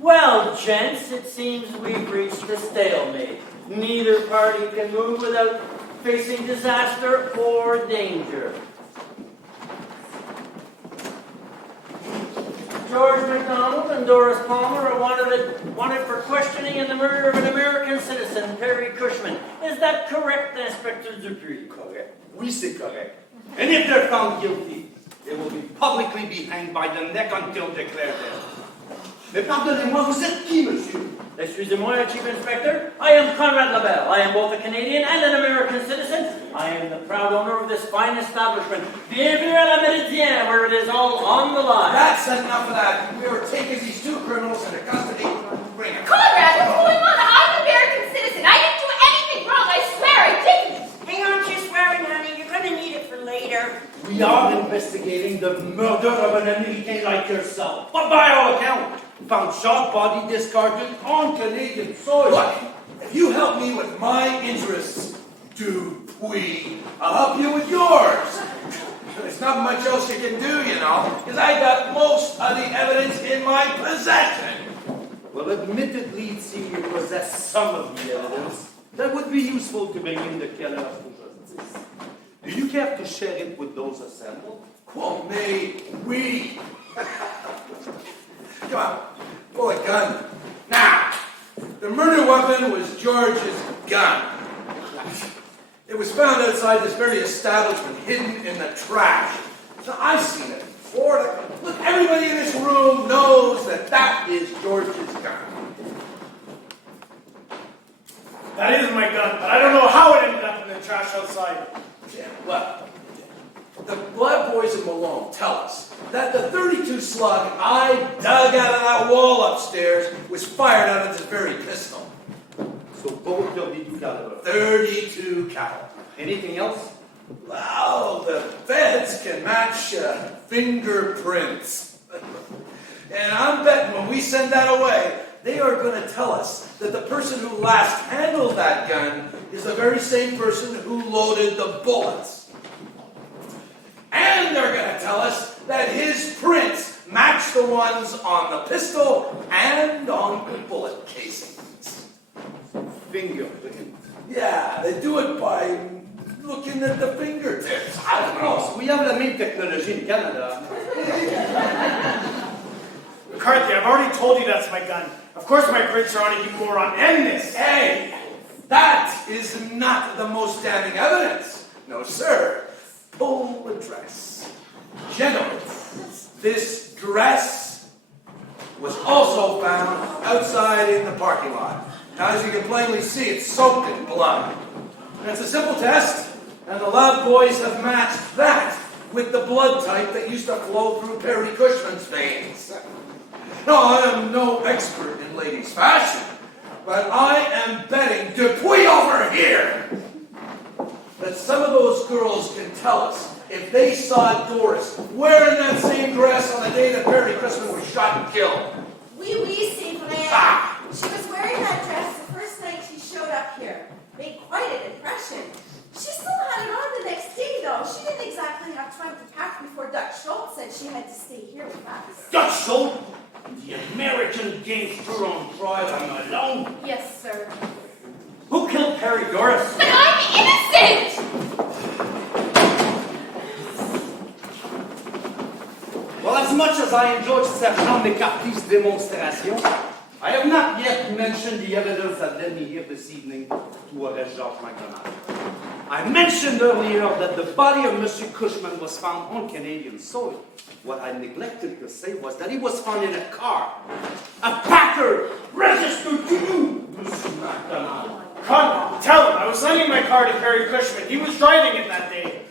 Well, gents, it seems we've reached a stalemate. Neither party can move without facing disaster or danger. George MacDonald and Doris Palmer are wanted for questioning in the murder of an American citizen, Perry Cushman. Is that correct, Inspector Dupuis? Correct. Oui, c'est correct. And if they're found guilty, they will be publicly be hanged by the neck until declared dead. Mais pardonnez-moi, vous êtes qui, monsieur? Excusez-moi, Chief Inspector. I am Conrad Labelle. I am both a Canadian and an American citizen. I am the proud owner of this fine establishment. Bienvenue à la Méridien, where it is all on the line. That's enough of that. We are taking these two criminals into custody. Bring them. Conrad, what's going on? I'm an American citizen. I didn't do anything wrong. I swear I didn't. Hang on to your swearing, honey. You're going to need it for later. We are investigating the murder of an American like yourself. But by all accounts, found shot, body discarded on Canadian soil. Look, if you help me with my interests, Dupuis, I'll help you with yours. There's not much else you can do, you know, because I got most of the evidence in my possession. Well, admittedly, it seems you possess some of the evidence that would be useful to bring in the killer to justice. Do you care to share it with those assembled? Quote me, we. Come on, pull a gun. Now, the murder weapon was George's gun. It was found outside this very establishment, hidden in the trash. Now, I've seen it before. Look, everybody in this room knows that that is George's gun. That is my gun, but I don't know how it ended up in the trash outside. Yeah, well, the Blood Boys of Malone tell us that the .32 slug I dug out of that wall upstairs was fired out of this very pistol. So both .32 caliber. .32 caliber. Anything else? Well, the feds can match fingerprints. And I'm betting when we send that away, they are going to tell us that the person who last handled that gun is the very same person who loaded the bullets. And they're going to tell us that his prints match the ones on the pistol and on the bullet casings. Fingerprint. Yeah, they do it by looking at the fingertips. I don't know. We have la même technologie in Canada. McCarthy, I've already told you that's my gun. Of course my prints are on it, you moron. End this! Hey, that is not the most damning evidence. No, sir. Pull the dress. Gentlemen, this dress was also found outside in the parking lot. Now, as you can plainly see, it's soaked in blood. And it's a simple test, and the lab boys have matched that with the blood type that used to flow through Perry Cushman's veins. Now, I am no expert in ladies' fashion, but I am betting Dupuis over here that some of those girls can tell us if they saw Doris wearing that same dress on the day that Perry Cushman was shot and killed. Oui, c'est vrai. Ah! She was wearing that dress the first night she showed up here. Made quite an impression. She still had it on the next day, though. She didn't exactly have time to pack before Dutch Schultz said she had to stay here with us. Dutch Schultz? The American gangster on trial and alone? Yes, sir. Who killed Perry, Doris? But I'm innocent! Well, as much as I enjoyed Sergeant McCarthy's demonstration, I have not yet mentioned the evidence that led me here this evening to arrest George MacDonald. I mentioned earlier that the body of Monsieur Cushman was found on Canadian soil. What I neglected to say was that he was found in a car. A Packard registered to you, Monsieur MacDonald. Con, tell him I was lending my car to Perry Cushman. He was driving it that day.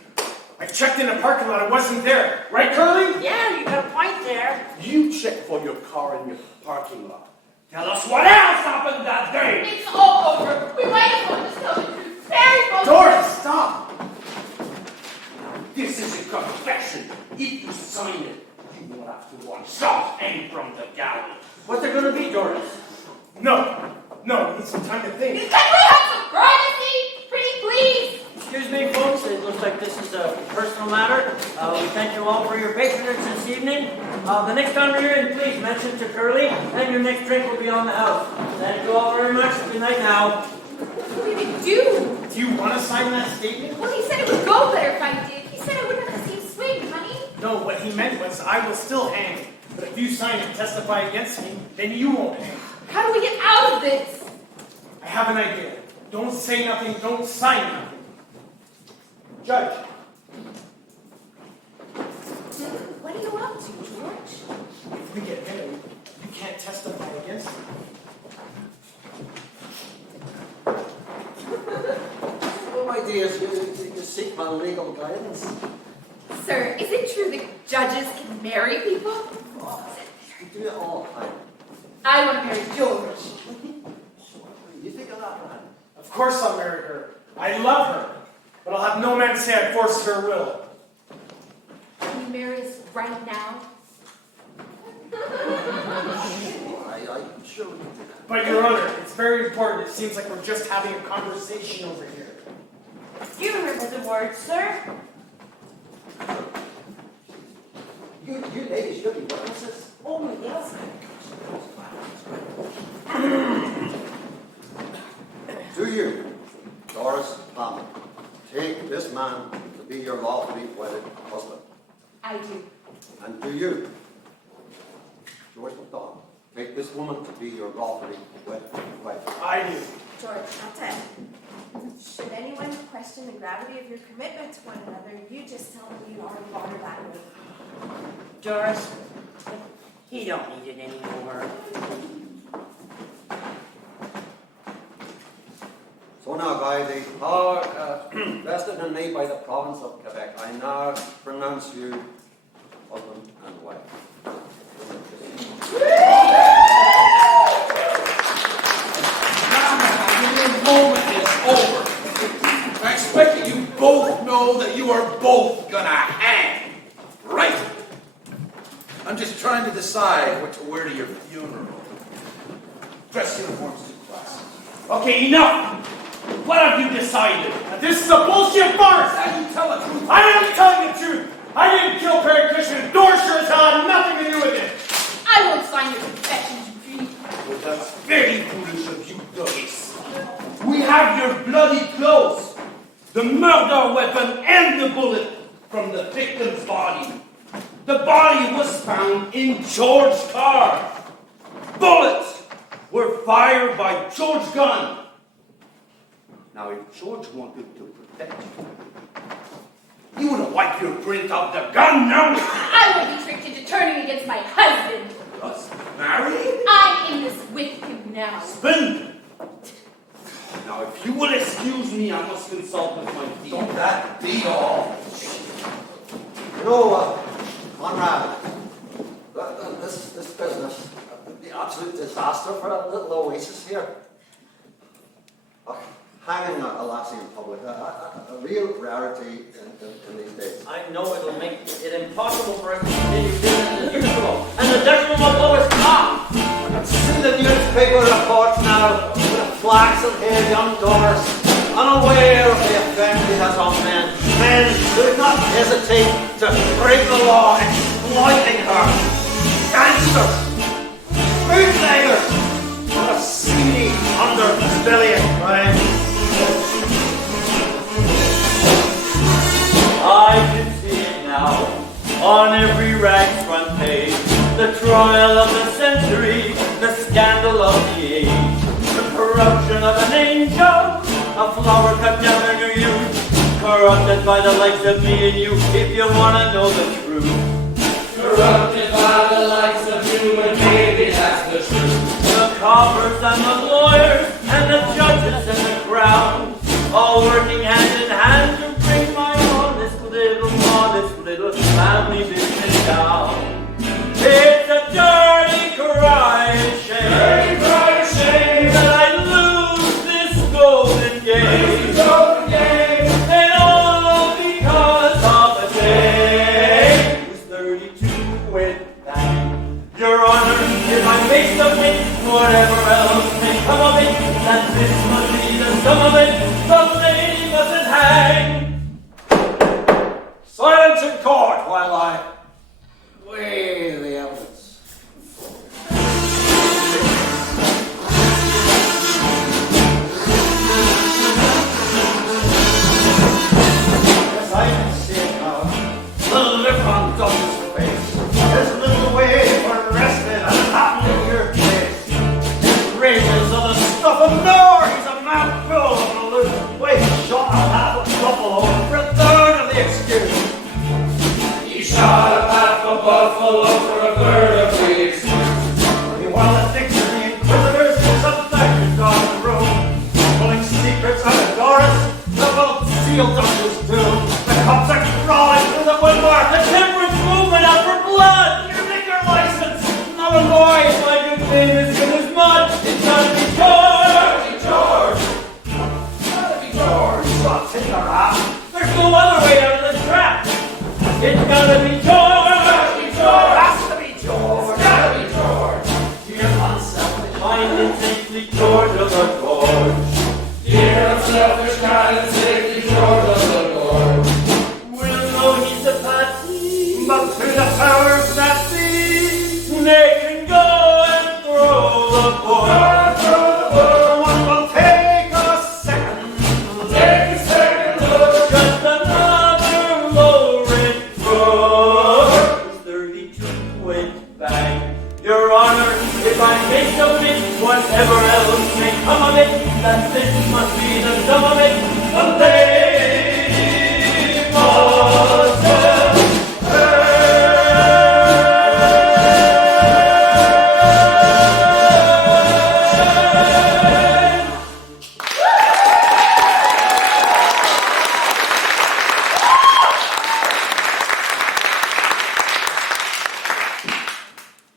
I checked in the parking lot. It wasn't there. Right, Curly? Yeah, you got a point there. You checked for your car in your parking lot. Tell us what else happened that day! It's all over. We might as well just tell the truth. Perry both... Doris, stop! This is a confession. If you sign it, you won't have to one shot aimed from the gallery. What's there going to be, Doris? No, we need some time to think. Can we have some privacy? Pretty please. Excuse me, folks. It looks like this is a personal matter. We thank you all for your patronage this evening. The next time you're in, please mention to Curly, and your next drink will be on the house. Thank you all very much. Good night now. What did he do? Do you want to sign that statement? Well, he said it would go better if I did. He said I wouldn't have the same swing, honey. No, what he meant was I will still hang. But if you sign and testify against me, then you won't hang. How do we get out of this? I have an idea. Don't say nothing, don't sign nothing. Judge. What are you up to, George? If we get married, you can't testify against me. Well, my dears, you seek my legal guidance. Sir, is it true that judges can marry people? You do it all the time. I want to marry George. You think of that, man? Of course I'll marry her. I love her. But I'll have no man say I forced her will. Can you marry us right now? I'm sure we can do that. But, Your Honor, it's very important. It seems like we're just having a conversation over here. You remember the words, sir? You ladies, you'll be witnesses. Oh, yes. Do you, Doris Palmer, take this man to be your lawfully wedded husband? I do. And do you, George MacDonald, take this woman to be your lawfully wedded wife? I do. George, I'll tell you. Should anyone question the gravity of your commitment to one another, you just tell them you already water that way. Doris, he don't need it anymore. So now, by the power vested in me by the province of Quebec, I now pronounce you husband and wife. Your moment is over. I expect that you both know that you are both gonna hang, right? I'm just trying to decide what to wear to your funeral. Dress uniforms to class. Okay, enough! What have you decided? This is a bullshit farce! Now you tell the truth. I am telling the truth! I didn't kill Perry Cushman. Doris sure as hell had nothing to do with it. I won't sign your confession, you creep. Well, that's very foolish of you, Doris. We have your bloody clothes, the murder weapon, and the bullet from the victim's body. The body was found in George's car. Bullets were fired by George's gun. Now, if George wanted to protect you, he would have wiped your print off the gun now. I won't be tricked into turning against my husband. Us married? I'm in this with him now. Splendid. Now, if you will excuse me, I must consult with my team. Don't that be all? You know, Conrad, this business, the absolute disaster for a little oasis here. Hanging a lassie in public, a real rarity in these days. I know it'll make it impossible for us to continue business as usual, and the Dutchman will blow his top. I've seen the newspaper reports now with a flaxen haired young Doris, unaware of the effect he has on men. Men do not hesitate to break the law, exploiting her. Gangsters, bootleggers, what a seedy underbelly of crime. I can see it now, on every rag's front page. The trial of the century, the scandal of the age. The corruption of an angel, a flower cut down in your youth. Corrupted by the likes of me and you, if you want to know the truth. Corrupted by the likes of you and maybe that's the truth. The coppers and the lawyers, and the judges and the crown, all working hand in hand to bring my honest little family business down. It's a dirty crying shame, that I lose this golden game. And all because of a day who's 32 with bang. Your Honor, if I make the win, whatever else may come of it, that this must be the sum of it, the lady mustn't hang. Silence in court while I weigh the famous in his mud. It's gotta be George. Gotta be George. What's in your ass? There's no other way out of this trap. It's gotta be George. Has to be George. Gotta be George. Dear unselfish. Kind and saintly George of the Gorge. Dear unselfish, kind and saintly George of the Lord. We'll know he's a patsy, But to the powers that be, they can go and throw the boy. one will take a second. Take a second look. Just another low-rent drug. 32 went bang. Your Honor, if I may submit, whatever else may come of it, that this must be the sum of it. Someday must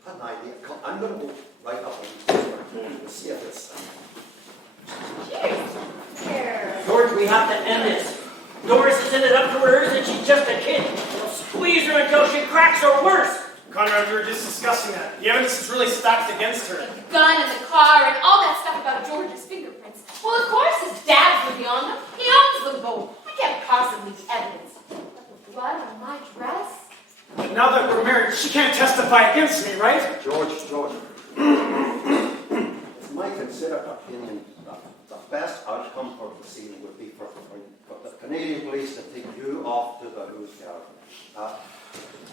An idea. I'm going to go right up and see if it's. Here. George, we have to end this. Doris has ended up to hers and she's just a kid. We'll squeeze her until she cracks or worse. Conrad, we were just discussing that. The evidence is really stacked against her. The gun and the car and all that stuff about George's fingerprints. Well, of course his dad would be on them. He owns them both. I can't possibly be evidence. But the blood on my dress? But now that we're married, she can't testify against me, right? George. It's my considered opinion that the best outcome for the proceeding would be for the Canadian police to take you off to the Who's Gallery.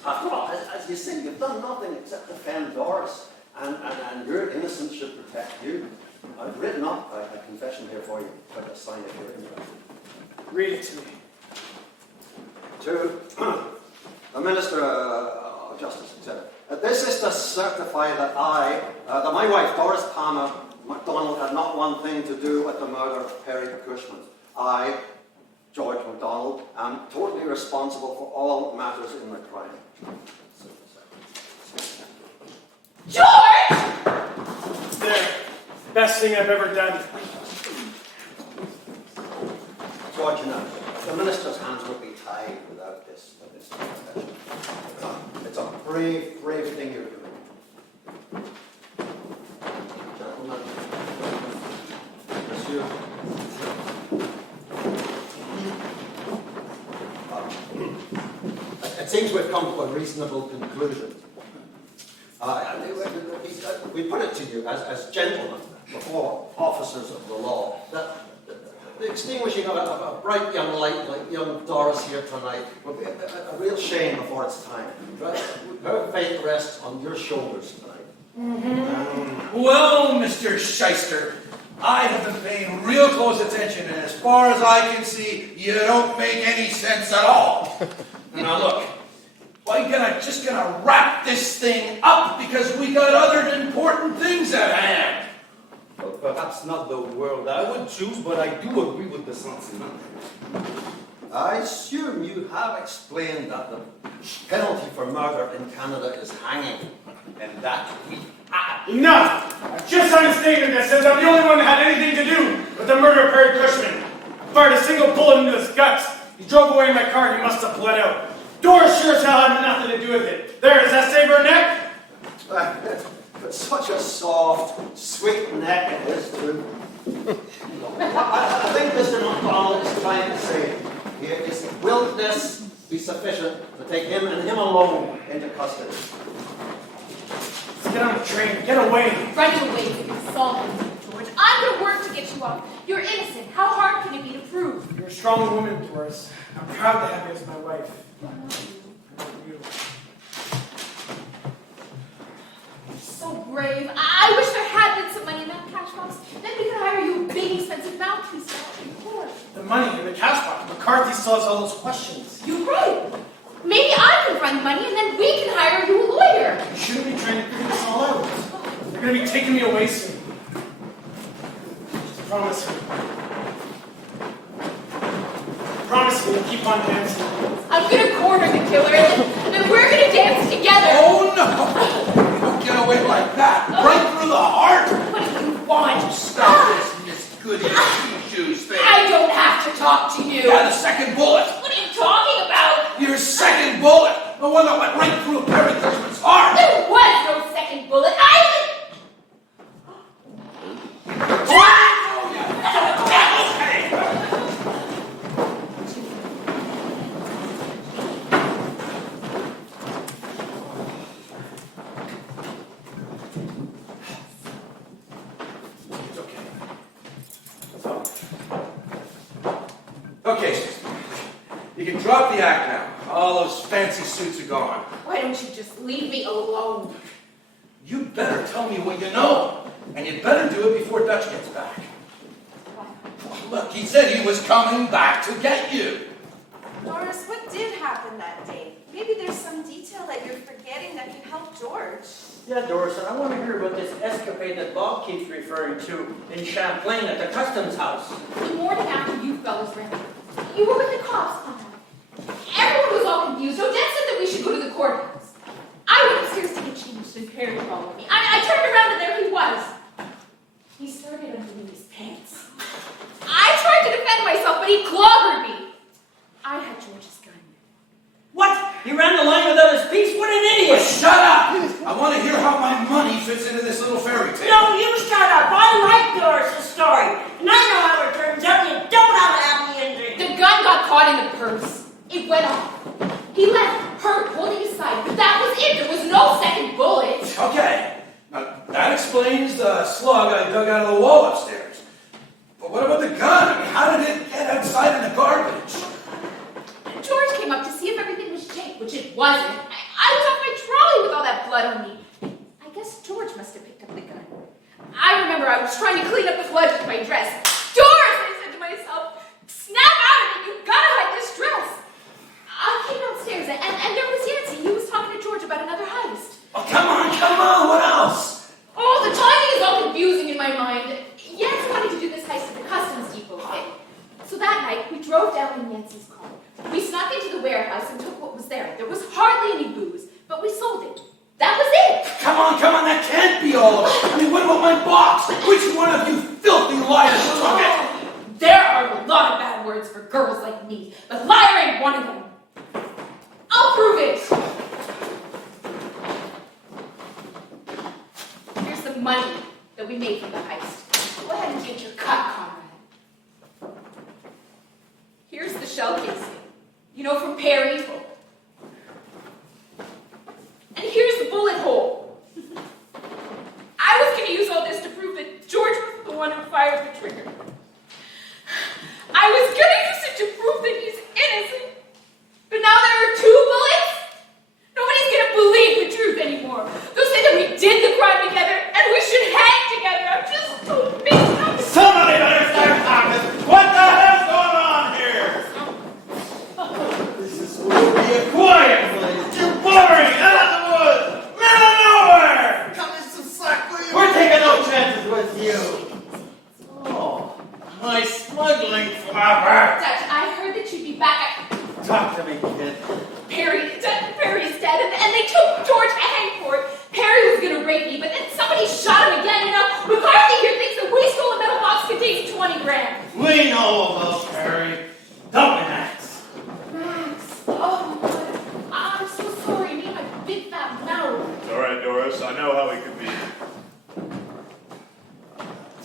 After all, as you say, you've done nothing except defend Doris, and your innocence should protect you. I've written up a confession here for you, but a sign if you're interested. Read it to me. To the Minister of Justice, etc. This is to certify that that my wife, Doris Palmer MacDonald, had not one thing to do with the murder of Perry Cushman. I, George MacDonald, am totally responsible for all matters in the crime. George! There. Best thing I've ever done. George, you know, the Minister's hands would be tied without this confession. It's a brave thing you're doing. Gentlemen, Monsieur. It seems we've come to a reasonable conclusion. We put it to you as gentlemen before officers of the law that the extinguishing of a bright young light like young Doris here tonight would be a real shame before its time. Her fate rests on your shoulders tonight. Well, Mr. Shyster, I have been paying real close attention, and as far as I can see, you don't make any sense at all. Now look, I'm just gonna wrap this thing up because we got other important things at hand. Well, perhaps not the world I would choose, but I do agree with the sentiment. I assume you have explained that the penalty for murder in Canada is hanging. And that we have. Enough! I've just signed a statement that says I'm the only one that had anything to do with the murder of Perry Cushman. I fired a single bullet into his guts. He drove away in my car and he must have bled out. Doris sure as hell had nothing to do with it. There, does that save her neck? But such a soft, sweet neck it is, too. I think Mr. MacDonald is trying to say here is, will this be sufficient to take him and him alone into custody? Let's get on the train. Get away. Running away is insolvent, George. I'm going to work to get you off. You're innocent. How hard can it be to prove? You're a strong woman, Doris. I'm proud to have you as my wife. I love you. So brave. I wish there had been some money in that cash box. Then we could hire you a big, expensive mouthpiece to help you court. The money in the cash box. McCarthy still has all those questions. You're right. Maybe I can find the money and then we can hire you a lawyer. You shouldn't be trying to figure this all out. They're going to be taking me away soon. Just promise me. Promise me you'll keep on dancing. I'm going to corner the killer and then we're going to dance together. Oh no! get away like that? Right through the heart? What do you want? Stop this Miss Goody Two-Shoes thing. I don't have to talk to you. Yeah, the second bullet. What are you talking about? Your second bullet. The one that went right through Perry Cushman's heart. There was no second bullet. Okay, sister. You can drop the act now. All those fancy suits are gone. Why don't you just leave me alone? You better tell me what you know. And you better do it before Dutch gets back. Look, he said he was coming back to get you. Doris, what did happen that day? Maybe there's some detail that you're forgetting that can help George. Yeah, Doris, and I want to hear about this escapade that Bob keeps referring to in Champlain at the customs house. The morning after you fellas ran, you were with the cops. Everyone was all confused. Odette said that we should go to the courthouse. I went upstairs to get changed and Perry followed me. I turned around and there he was. He started undoing his pants. I tried to defend myself, but he clobbered me. I had George's gun. What? He ran the line without his piece? What an idiot! Well, shut up! I want to hear how my money fits into this little fairy tale. No, you shut up. I like Doris' story. And I know how it turns out. You don't have a happy ending. The gun got caught in the purse. It went off. He left, hurt, holding his side, but that was it. There was no second bullet. Okay. Now, that explains the slug I dug out of the wall upstairs. But what about the gun? I mean, how did it get outside in the garbage? George came up to see if everything was taped, which it wasn't. I was off my trolley with all that blood on me. I guess George must have picked up the gun. I remember I was trying to clean up the blood with my dress. Doris, I said to myself, snap out of it, you've got to hide this dress. I came downstairs and there was Yancy. He was talking to George about another heist. Oh, come on, what else? Oh, the timing is all confusing in my mind. Yancy wanted to do this heist at the customs depot thing. So that night, we drove down in Yancy's car. We snuck into the warehouse and took what was there. There was hardly any booze, but we sold it. That was it. Come on, that can't be all of it. I mean, what about my box? Which one of you filthy liars took it? There are a lot of bad words for girls like me, but liar ain't one of them. I'll prove it. Here's the money that we made from the heist. Go ahead and get your cut, Conrad. Here's the shell casing. You know, from Perry. And here's the bullet hole. I was going to use all this to prove that George was the one who fired the trigger. I was going to use it to prove that he's innocent. But now there are 2 bullets? Nobody's going to believe the truth anymore. They'll say that we did the crime together and we should hang together. I'm just so mixed up. Somebody better start talking. What the hell's going on here? This is going to be a quiet place. Too boring. Out of the woods. Middle of nowhere. Cut me some slack, will you? We're taking no chances with you. Oh, my smuggling flapper. Dutch, I heard that you'd be back. Talk to me, kid. Perry's dead, and they took George to hang for it. Perry was going to rape me, but then somebody shot him again. You know, McCarthy here thinks that we stole a metal box containing 20 grand. We know about Perry. Don't we, Max? Max, oh, I'm so sorry. Me and my big fat mouth. It's all right, Doris. I know how we could be.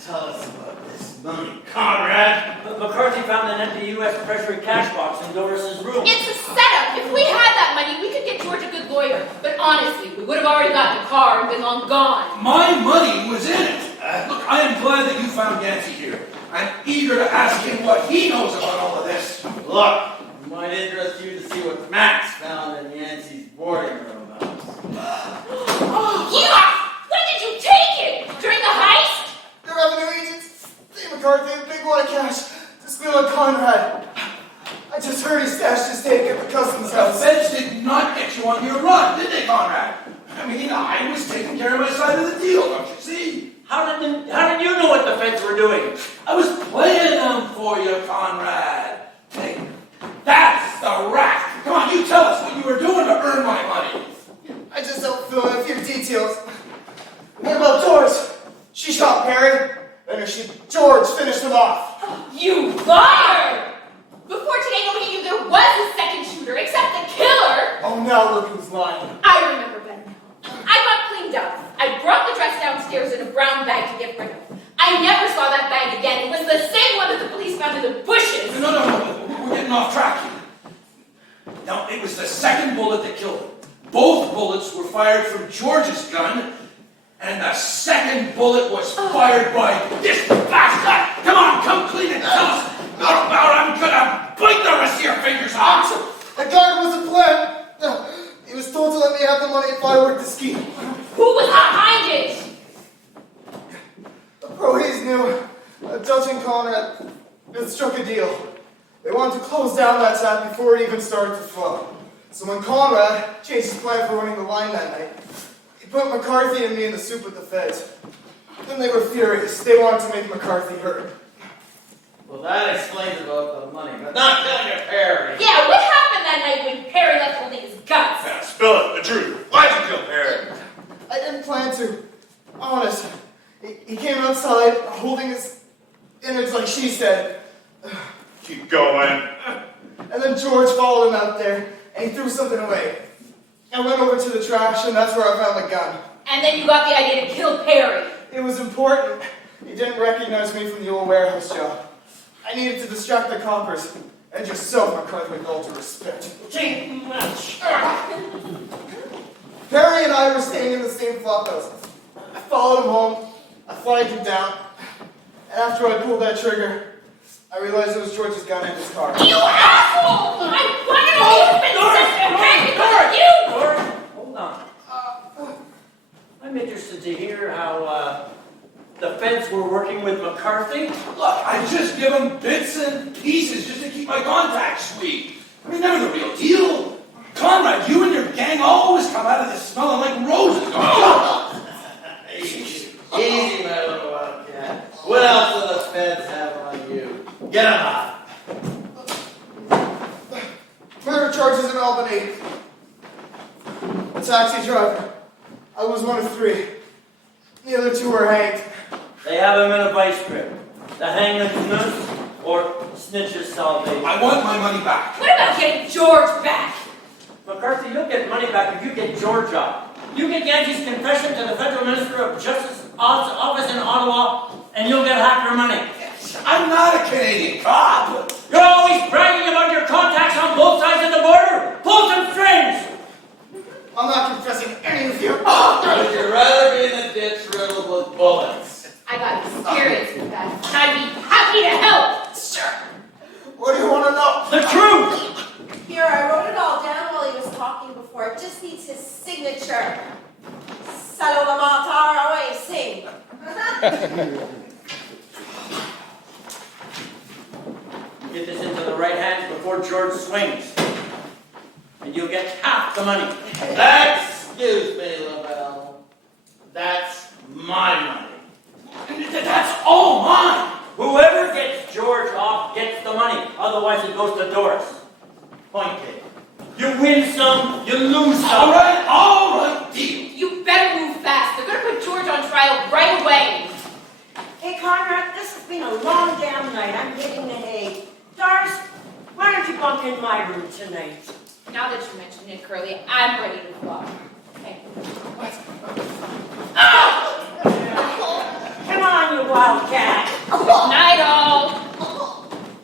Tell us about this money, Conrad. McCarthy found an empty U.S. Treasury cash box in Doris's room. It's a setup. If we had that money, we could get George a good lawyer. But honestly, we would have already gotten the car and been long gone. My money was in it. Look, I am glad that you found Yancy here. I'm eager to ask him what he knows about all of this. Look, it might interest you to see what Max found in Yancey's boarding room house. Yeah! When did you take it? During the heist? The revenue agents, Dave McCarthy, a big wad of cash to steal on Conrad. I just heard he stashed his take at the customs The house. feds did not get you on your run, did they, Conrad? I mean, I was taking care of my side of the deal, don't you see? How did you know what the feds were doing? I was playing them for you, Conrad. Hey, that's the rat. Come on, you tell us what you were doing to earn my money. I just helped fill in a few details. Perry. Then George finished him off. You liar! Before today, nobody knew there was a second shooter except the killer. Oh, now look who's lying. I remember better now. I got cleaned up. I brought the dress downstairs in a brown bag to get rid of. I never saw that bag again. It was the same one that the police found in the bushes. No. We're getting off track here. Now, it was the second bullet that killed him. Both bullets were fired from George's gun, and the second bullet was fired by this bastard. Come on, come clean it. Tell us. Or I'm gonna bite the rest of your fingers off. The guard was a plan. He was told to let me have the money if I worked the scheme. Who was behind it? The Prohees knew Dutch and Conrad had struck a deal. They wanted to close down that tap before it even started to flow. So when Conrad changed his plan for running the line that night, he put McCarthy and me in the soup with the feds. Then they were furious. They wanted to make McCarthy hurt. Well, that explains about the money, but not killing your Perry. Yeah, what happened that night when Perry left holding his guts? Yeah, spill it, the truth. Why'd you kill Perry? I didn't plan to. Honest. He came outside holding his innards like she said. Keep going. And then George followed him out there, and he threw something away. I went over to the trash, and that's where I found the gun. And then you got the idea to kill Perry. It was important. He didn't recognize me from the old warehouse job. I needed to distract the coppers, and just so McCarthy with all due respect. Too much. Perry and I were staying in the same flophouse. I followed him home, I flagged him down, and after I pulled that trigger, I realized it was George's gun in his car. You asshole! I wanted to leave Doris, hold on. I'm interested to hear how the feds were working with McCarthy. Look, I just give him bits and pieces just to keep my contacts sweet. I mean, never the real deal. Conrad, you and your gang always come out of this smelling like roses. Easy, my little wildcat. What else do the feds have on you? Get him off. Murder charges in Albany. A taxi driver. I was one of 3. The other 2 were hanged. They have him in a vice grip. The hangman's noose or snitch's salvation. I want my money back. What about getting George back? McCarthy, you'll get money back if you get George off. You get Yankee's confession to the Federal Minister of Justice office in Ottawa, and you'll get half your money. I'm not a Canadian cop. You're always bragging about your contacts on both sides of the border. Pull some strings. I'm not confessing any of you. Would you rather be in the ditch riddled with bullets? I got experience with that, and I'd be happy to help. Sure. What do you want to know? The truth. Here, I wrote it all down while he was talking before. It just needs his signature. Salaud la menteur, away, sing. Get this into the right hands before George swings. And you'll get half the money. Excuse me, LaBelle. That's my money. That's all mine. Whoever gets George off gets the money. Otherwise it goes to Doris. Point it. You win some, you lose some. All right, deal. You better move fast. They're going to put George on trial right away. Hey, Conrad, this has been a long damn night. I'm hitting the hay. Doris, why don't you bunk in my room tonight? Now that you mention it, Curly, I'm ready to fly. Okay. Come on, you wildcat. Night, all.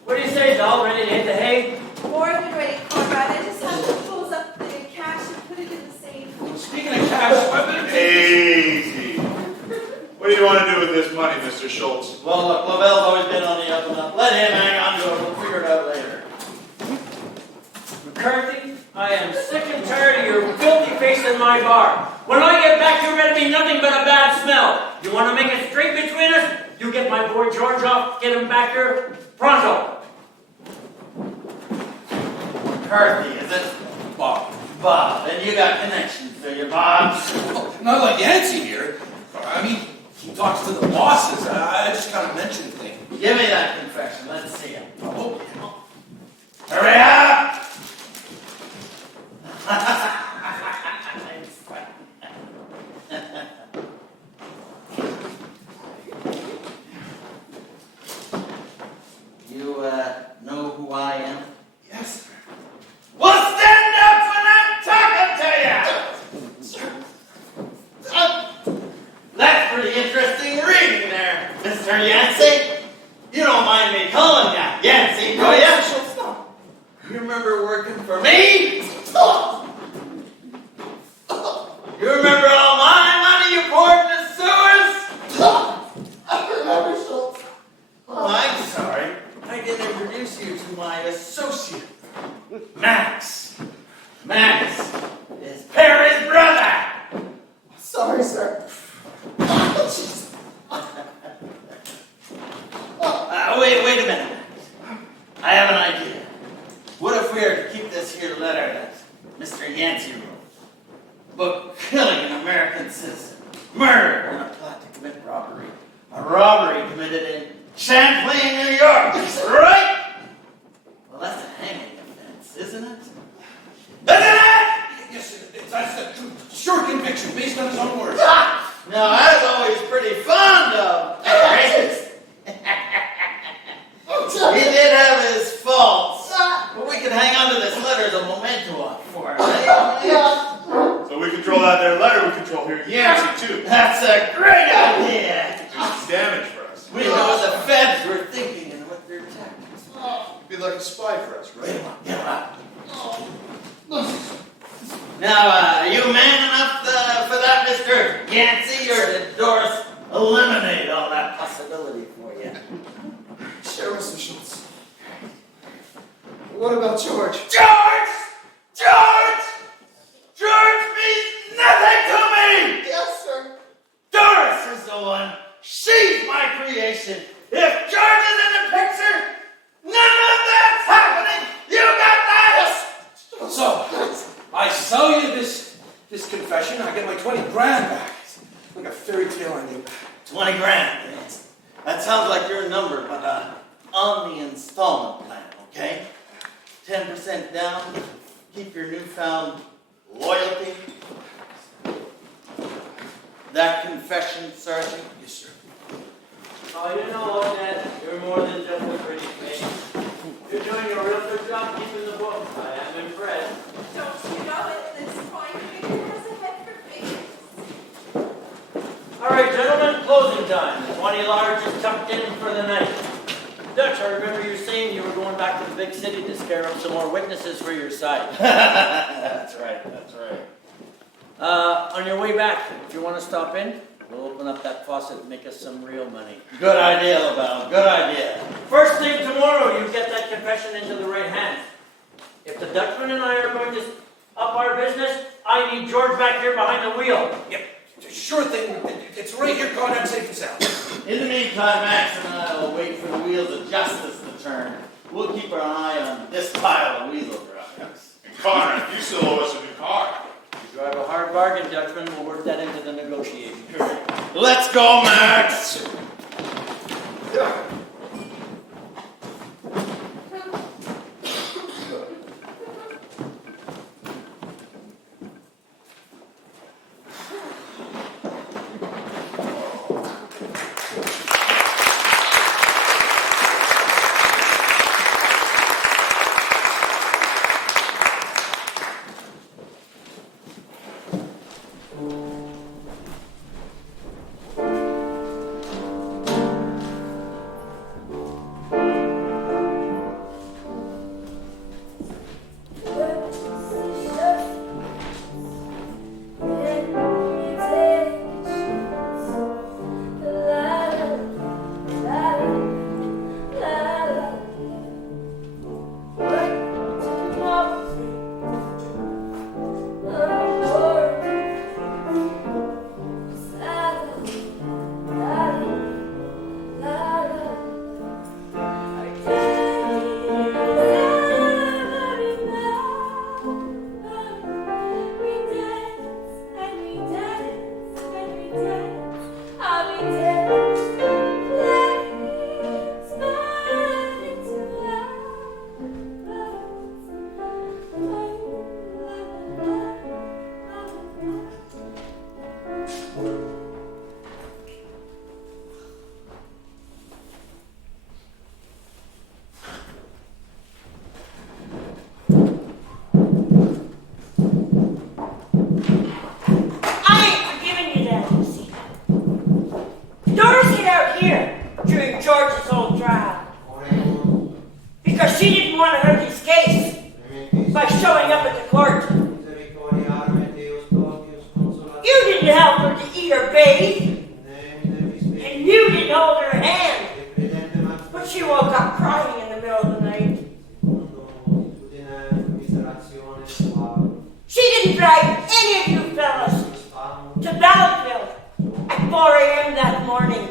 What do you say, doll? Ready to hit the hay? More than ready, Conrad. I just have to close up the cash and put it in the safe. Speaking of cash, Easy. What do you want to do with this money, Mr. Schultz? Well, look, LaBelle's always been on the up and up. Let him hang on to it. We'll figure it out later. McCarthy, I am sick and tired of your filthy face in my bar. When I get back, you're going to be nothing but a bad smell. You want to make it straight between us? You get my boy George off, get him back here, pronto. McCarthy, is it? Bob. Bob, and you got connections, do you, Bob? Not like Yancy here. I mean, he talks to the bosses. I just kind of mentioned things. Give me that confession. Let's see it. Oh, Hurry up! Mr. Yancey? You don't mind me calling you Yancey, do you? You remember working for me? You remember all my money you poured in the sewers? I remember, Schultz. Oh, I'm sorry. I didn't introduce you to my associate, Max. Max is Perry's brother. Sorry, sir. Jeez. Wait a minute. I have an idea. What if we are to keep this here letter that Mr. Yancey wrote? But killing an American citizen, murder, and a plot to commit robbery. A robbery committed in Champlain, New York, right? Well, that's a hanging offense, isn't it? Isn't it? Yes, sir. That's a sure conviction based on his own words. Now, I was always pretty fond of Perry. He did have his faults, but we can hang on to this letter as a memento for him, right? So we control that there letter, we control here Yancey too. That's a great idea. Do some damage for us. We know what the feds were thinking and what their tactics were. Be like a spy for us, Get right? him up, get him up. Now, you man enough for that, Mr. Yancey, or did Doris eliminate all that possibility for you? Sure, Mr. Schultz. What about George? George! George! George means nothing to me! Yes, sir. Doris is the one. She's my creation. If George is in the picture, none of that's happening. You got that? So, I sell you this confession, I get my 20 grand back. It's like a fairy tale ending. 20 grand. That sounds like your number, but on the installment plan, okay? 10% down, keep your newfound loyalty. That confession, Sergeant? Yes, sir. Oh, you know, Ned, you're more than just a pretty face. You're doing a real good job keeping the book. I am impressed. Don't you know it? This point figure has a head for figures. All right, gentlemen, closing time. The 20 large is tucked in for the night. Dutch, I remember you saying you were going back to the big city to scare up some more witnesses for your side. That's right, that's right. On your way back, if you want to stop in, we'll open up that faucet and make us some real money. Good idea, LaBelle, good idea. First thing tomorrow, you get that confession into the right hands. If the Dutchman and I are going to up our business, I need George back here behind the wheel. Yep. Sure thing. It's right here, Conrad, safe and sound. In the meantime, Max and I will wait for the wheels of justice to turn. We'll keep our eye on this pile of weasel drugs. And Connor, you still owe us a new car. You drive a hard bargain, Dutchman. We'll work that into the negotiation. Let's go, Max! bathe, and you didn't hold her hand. But she woke up crying in the middle of the night. She didn't drag any of you fellas to Battlefield at 4 a.m. that morning.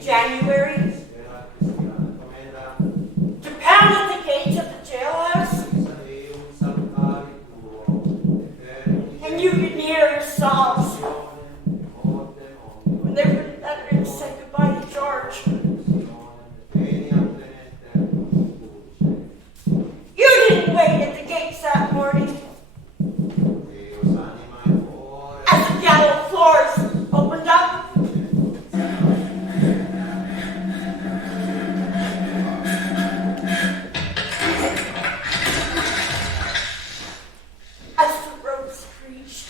January. To pound at the gates of the jailhouse. And you could hear her sobs when they were let her in to say goodbye to George. You didn't wait at the gates that morning. As the gallows floors opened up, as the ropes screeched,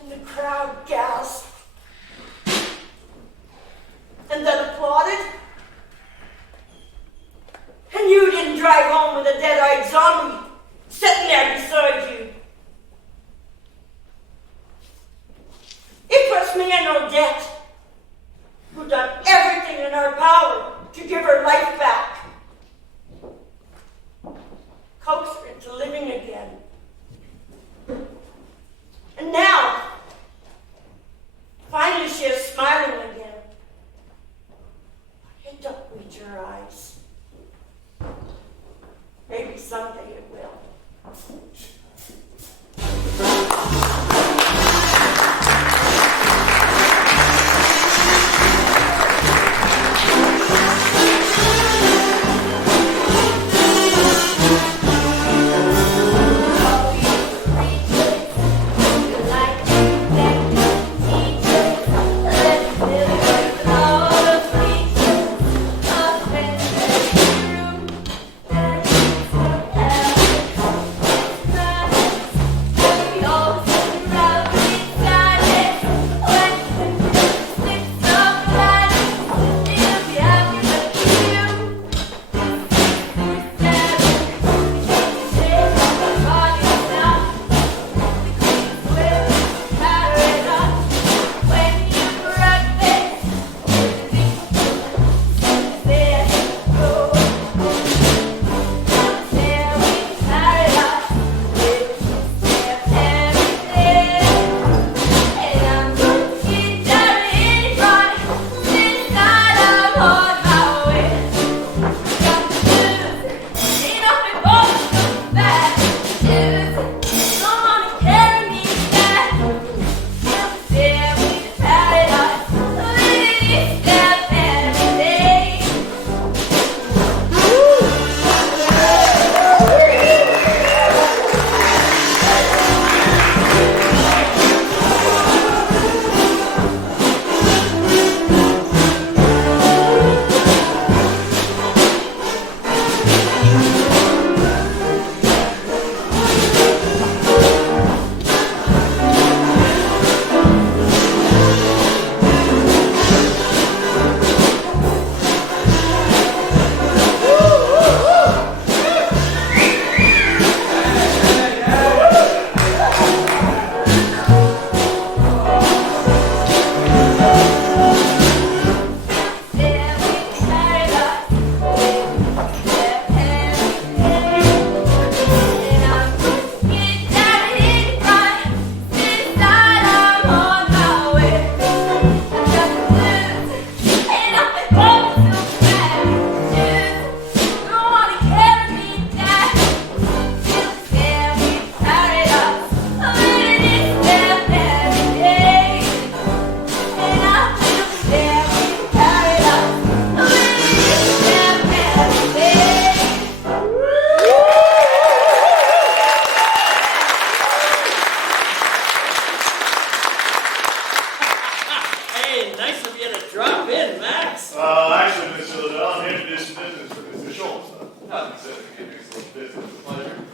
and the crowd gasped, and then applauded, and you didn't drive home with a dead-eyed zombie sitting there beside you. It puts me in Odette, who done everything in her power to give her life back. Coax her into living again. And now, finally she is smiling again. But it don't reach her eyes. Maybe someday it will.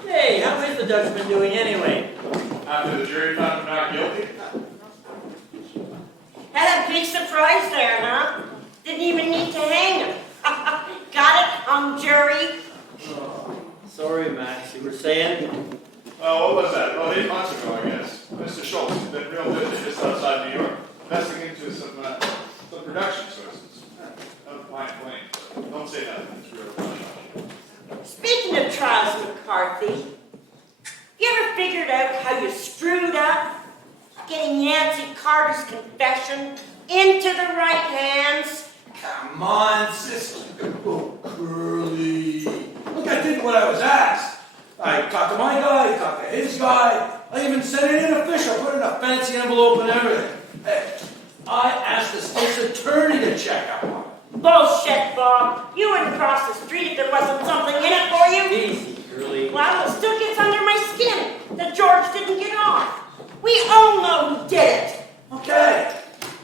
Hey, how is the Dutchman doing anyway? After the jury found him not guilty? Had a big surprise there, huh? Didn't even need to hang him. Got it, jury? Oh, sorry, Max, you were saying? Oh, what was that? Oh, 8 months ago, I guess. This Mr. Schultz has been real busy just outside New York, investing into some production sources. Don't mind playing. Don't say nothing. It's real. Speaking of Charles McCarthy, you ever figured out how you screwed up getting Nancy Carter's confession into the right hands? Come on, sister. Oh, Curly. Look, I did what I was asked. I talked to my guy, he talked to his guy. I even sent it in official, put it in a fancy envelope and everything. Hey, I asked the state's attorney to check up on it. Bullshit, Bob. You wouldn't cross the street if there wasn't something in it for you. Easy, Curly. Well, it still gets under my skin that George didn't get off. We all know who did it. Okay,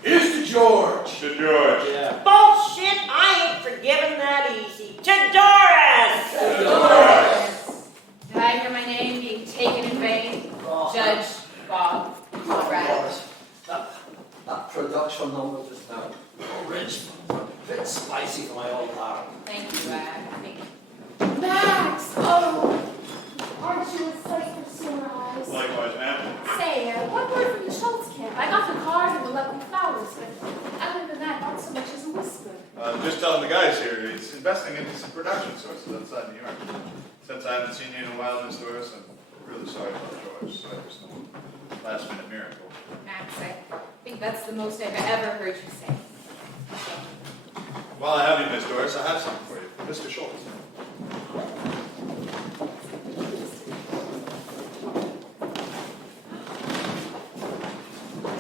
here's to George. To George. Yeah. Bullshit, I ain't forgiving that easy. To Doris! Did I hear my name being taken in vain? Judge Bob Conrad. That production number just now. Rich, a bit spicy for my old heart. Thank you, thank you. Max! Oh! Aren't you a sight for sore eyes? Likewise, ma'am. Say, what word from the Schultz camp? I got the cards and the lovely flowers, but other than that, not so much as a whisper. Just telling the guys here, he's investing into some production sources outside New York. Since I haven't seen you in a while, Miss Doris, I'm really sorry about George. So there's no last-minute miracle. Max, I think that's the most I've ever heard you say. While I have you, Miss Doris, I have something for you. Mr. Schultz.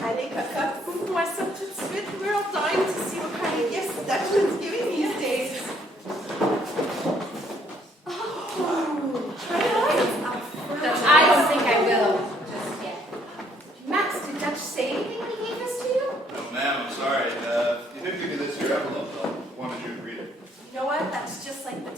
Allez, Cocotte, ouvre-moi ça tout de suite. We're all dying to see what kind of gifts Dutchman's giving these days. Oh, try it on. I don't think I will, just yet. Max, did Dutch say anything when he gave this to you? No, ma'am, I'm sorry. You didn't give me this here envelope, though. I wanted you to read it. You know what? That's just like the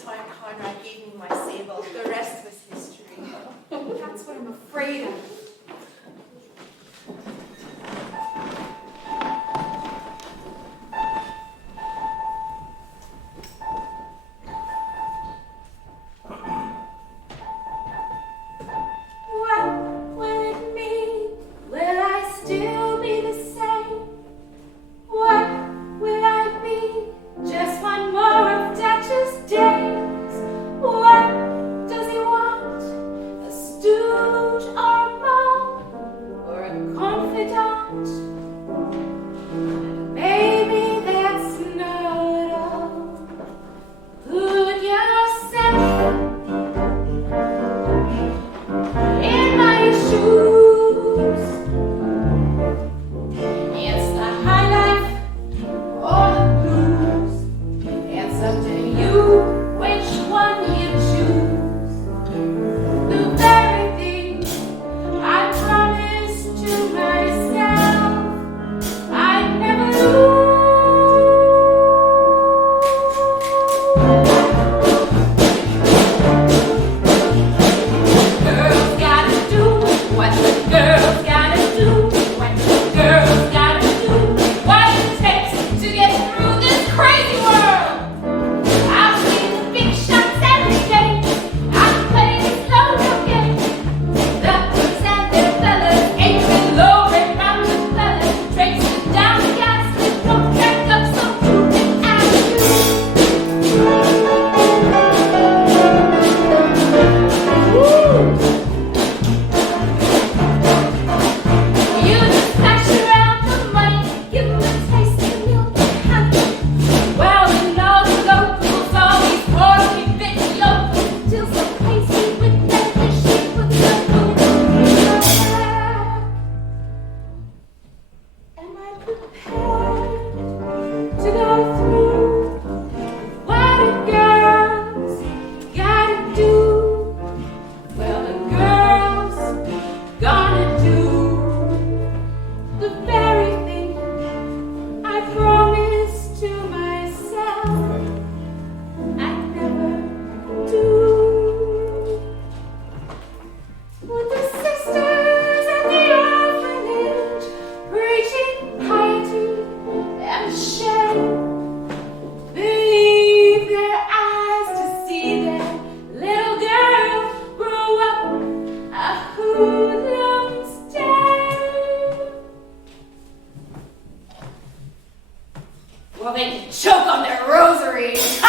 Well, they can choke on their rosaries.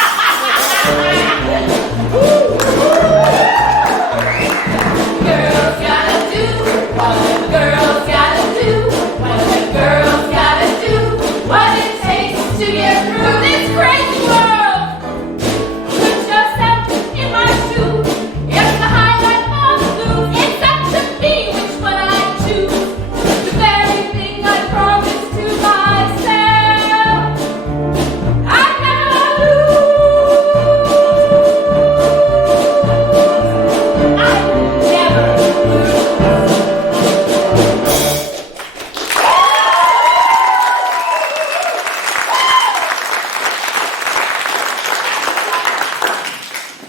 Girls gotta do what a girl's gotta do. What a girl's gotta do. What it takes to get through this crazy world. Put yourself in my shoes. If the highlight falls loose, it's up to me which one I choose. The very thing I promised to myself, I'd never lose. I'd never lose.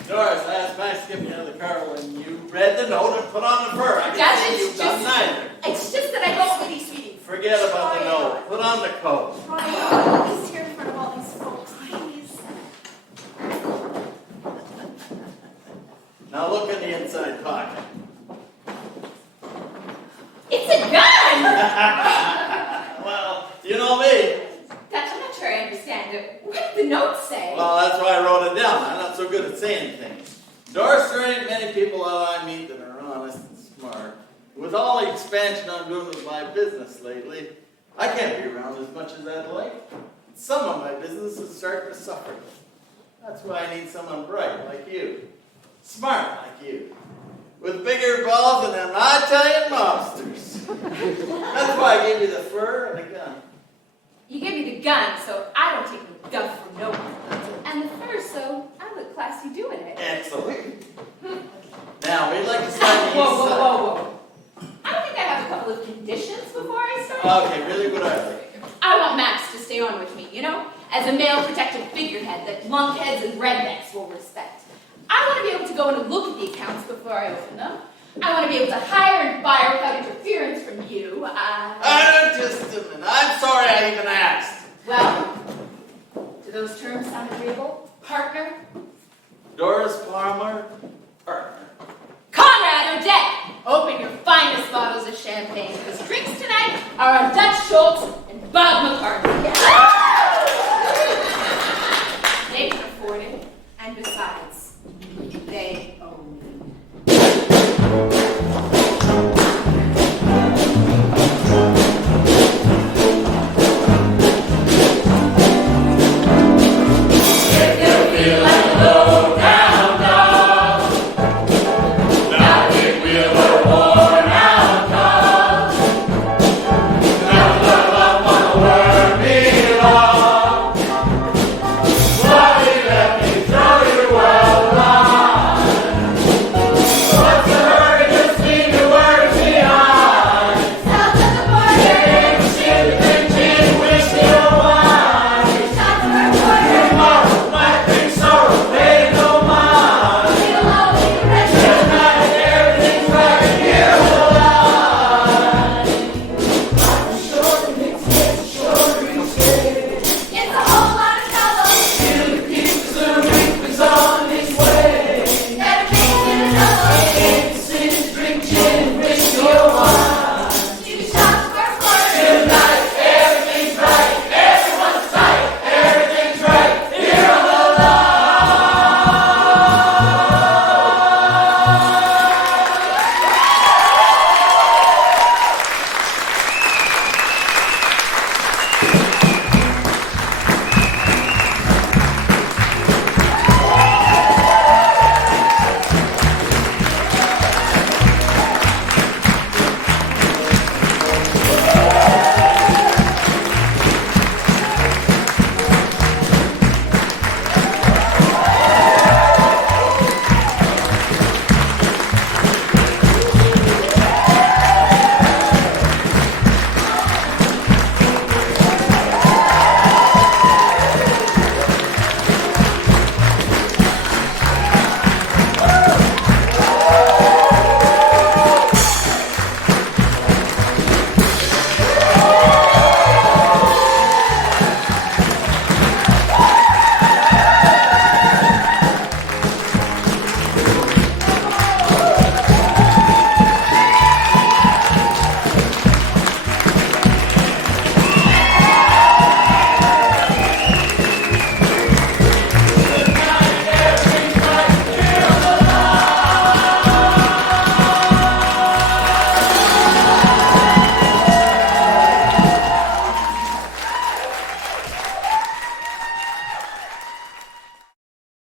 Doris, I asked Max to get me out of the car when you read the note and put on the fur. I Dad, can see it's you've done just- neither. It's just that I don't really, sweetie. Forget about the note. Put on the coat. Ryan, he's here in front of all these folks, please. Now look in the inside pocket. It's a gun! Well, you know me. Dad, I'm not sure I understand it. What did the note say? Well, that's why I wrote it down. I'm not so good at saying things. Doris, there ain't many people that I meet that are honest and smart. With all the expansion I'm doing with my business lately, I can't be around as much as I'd like. Some of my business is starting to suffer. That's why I need someone bright like you. Smart like you. With bigger balls than them Italian mobsters. That's why I gave you the fur and a gun. You gave me the gun, so I don't take no guff from no one. And the fur, so I look classy doing it. Excellent. Now, we'd like to start the Whoa, east whoa, side. whoa, whoa. I think I have a couple of conditions before I start. Okay, really, what are they? I want Max to stay on with me, you know? As a male protective figurehead that lunkheads and rednecks will respect. I want to be able to go and look at the accounts before I open them. I want to be able to hire and fire without interference from you. Just a minute. I'm sorry I even asked. Well, do those terms sound agreeable? Partner? Doris Palmer, partner. Conrad Odette! Open your finest bottles of champagne, because drinks tonight are on Dutch Schultz and Bob McCarthy. They can afford it, and besides, they own me. If you feel like a low-down dog, now think we were worn out dogs. Now the love on a wormy log. Why let me throw your world on? What's the hurry? Just leave your words behind. South of the border, Shit, gin, whiskey, or wine. shots of our border, Tomorrow might bring sorrow, pay no mind. we'll all be rich. Tonight everything's right here alive. It's a whole lot of trouble. Keeps the reapers on his way. Gotta make it a double. Since drink gin, whiskey, or wine. Two shots of our border. Tonight everything's right, everyone's tight, everything's right here on the line.